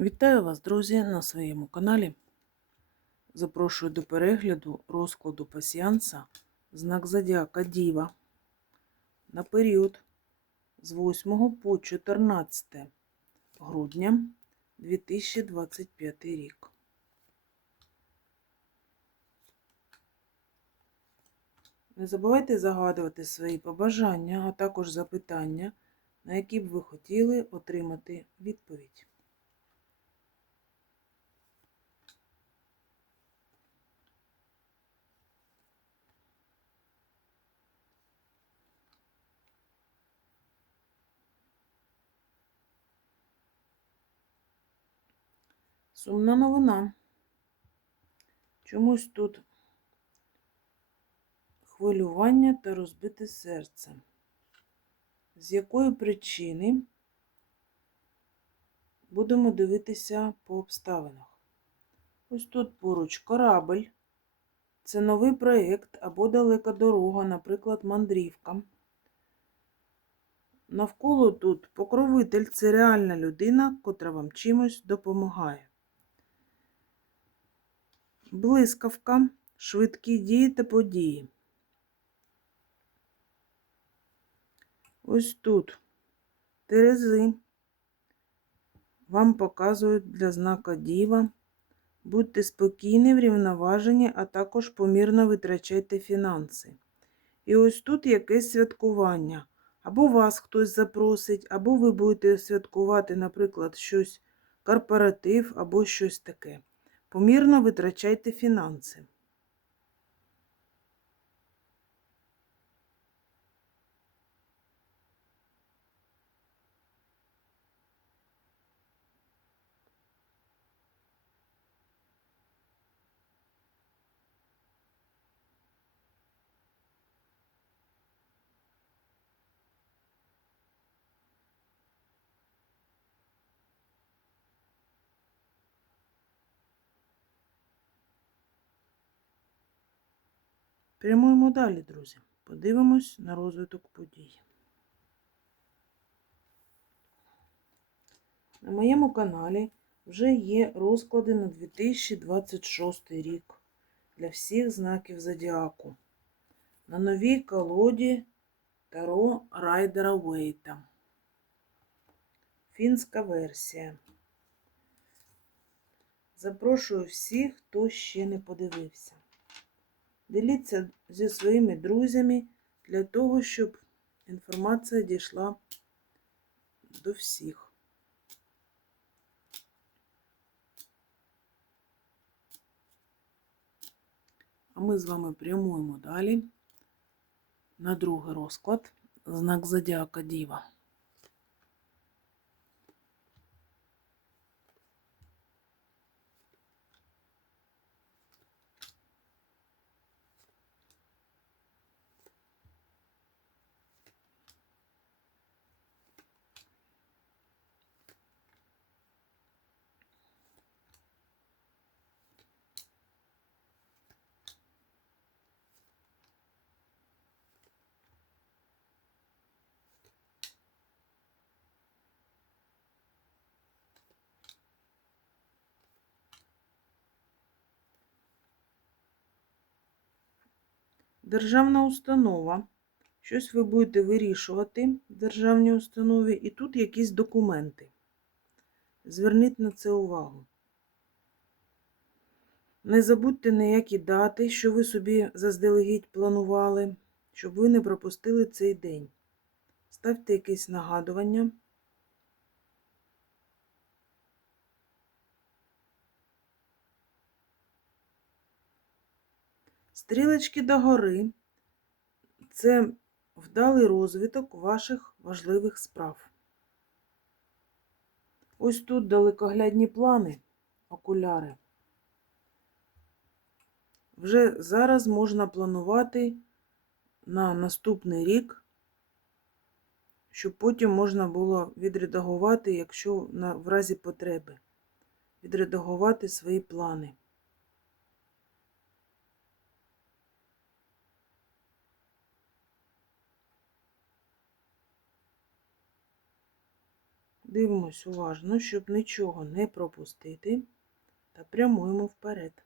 Вітаю вас, друзі, на своєму каналі. Запрошую до перегляду розкладу пасіанса знак Зодіака Діва на період з 8 по 14 грудня 2025 рік. Не забувайте загадувати свої побажання, а також запитання, на які б ви хотіли отримати відповідь. Сумна новина. Чомусь тут хвилювання та розбите серце. З якої причини будемо дивитися по обставинах. Ось тут поруч корабль. Це новий проєкт або далека дорога, наприклад, мандрівка. Навколо тут покровитель це реальна людина, котра вам чимось допомагає. Блискавка, швидкі дії та події. Ось тут Терези вам показують для знака Діва. Будьте спокійні, врівноважені, а також помірно витрачайте фінанси. І ось тут якесь святкування. Або вас хтось запросить, або ви будете святкувати, наприклад, щось корпоратив, або щось таке. Помірно витрачайте фінанси. Прямуємо далі, друзі. Подивимось на розвиток подій. На моєму каналі вже є розклади на 2026 рік для всіх знаків Зодіаку. На новій колоді Таро Райдера Уейта. Фінська версія. Запрошую всіх, хто ще не подивився. Діліться зі своїми друзями для того, щоб інформація дійшла до всіх. А ми з вами прямуємо далі на другий розклад знак Зодіака Діва. Державна установа. Щось ви будете вирішувати в державній установі, і тут якісь документи. Зверніть на це увагу. Не забудьте ніякі дати, що ви собі заздалегідь планували, щоб ви не пропустили цей день. Ставте якесь нагадування. Стрілочки догори це вдалий розвиток ваших важливих справ. Ось тут далекоглядні плани, окуляри. Вже зараз можна планувати на наступний рік, щоб потім можна було відредагувати, якщо в разі потреби, відредагувати свої плани. Дивимось уважно, щоб нічого не пропустити, та прямуємо вперед.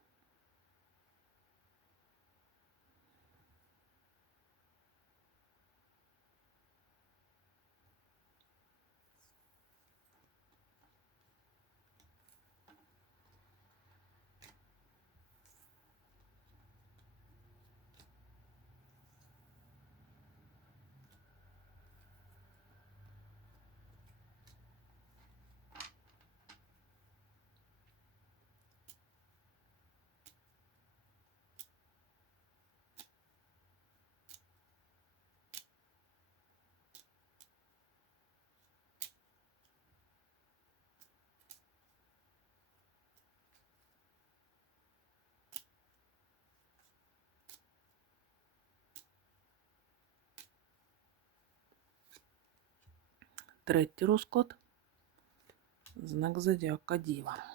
Третій розклад. Знак зодіака Діва.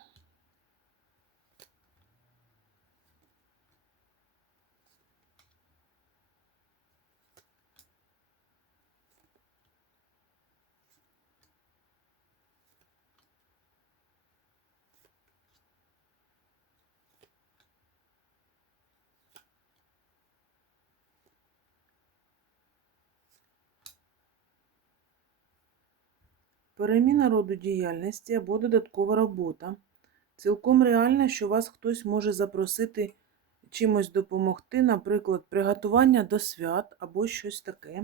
Переміна роду діяльності або додаткова робота. Цілком реально, що вас хтось може запросити чимось допомогти, наприклад, приготування до свят або щось таке.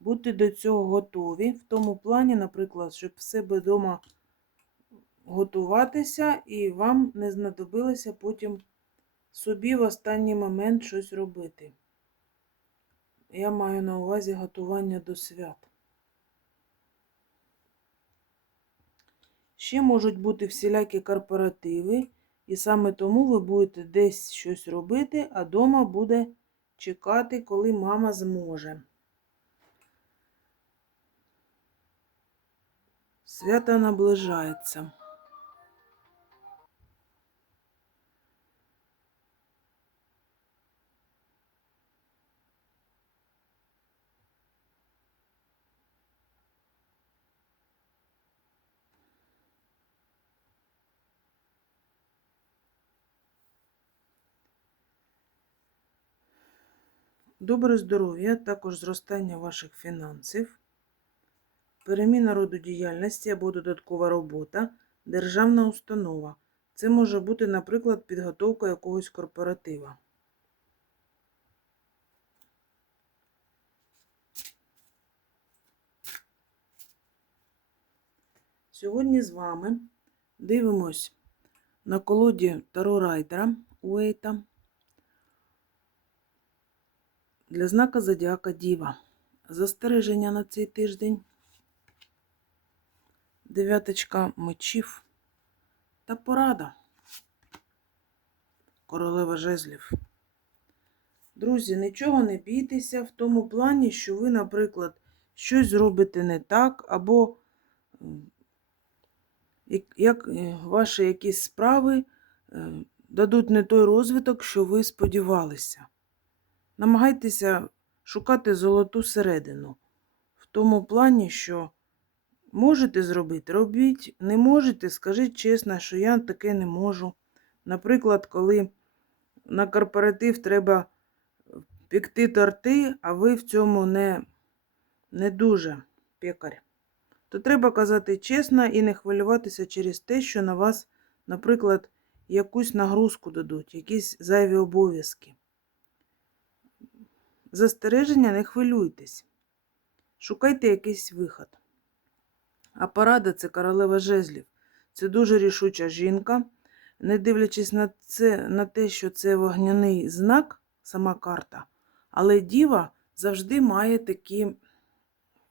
Будьте до цього готові. В тому плані, наприклад, щоб в себе вдома готуватися і вам не знадобилося потім собі в останній момент щось робити. Я маю на увазі готування до свят. Ще можуть бути всілякі корпоративи, і саме тому ви будете десь щось робити, а дома буде чекати, коли мама зможе. Свято наближається. Добре здоров'я, також зростання ваших фінансів, переміна роду діяльності або додаткова робота, державна установа. Це може бути, наприклад, підготовка якогось корпоратива. Сьогодні з вами дивимось на колоді Таро Райдера Уейта для знака Зодіака Діва. Застереження на цей тиждень. Дев'яточка мечів та порада. Королева жезлів. Друзі, нічого не бійтеся в тому плані, що ви, наприклад, щось зробите не так, або як ваші якісь справи е, дадуть не той розвиток, що ви сподівалися. Намагайтеся шукати золоту середину. В тому плані, що можете зробити, робіть, не можете, скажіть чесно, що я таке не можу. Наприклад, коли на корпоратив треба пекти торти, а ви в цьому не, не дуже пекар, то треба казати чесно і не хвилюватися через те, що на вас, наприклад, якусь нагрузку дадуть, якісь зайві обов'язки. Застереження не хвилюйтесь. Шукайте якийсь виход. А порада це королева жезлів. Це дуже рішуча жінка. Не дивлячись на це, на те, що це вогняний знак, сама карта, але діва завжди має такі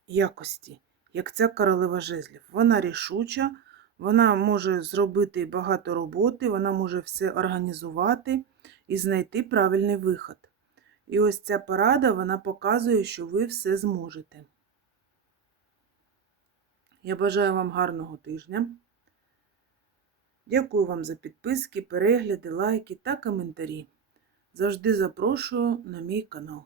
якості, як ця королева жезлів. Вона рішуча, вона може зробити багато роботи, вона може все організувати і знайти правильний виход. І ось ця порада, вона показує, що ви все зможете. Я бажаю вам гарного тижня. Дякую вам за підписки, перегляди, лайки та коментарі. Завжди запрошую на мій канал.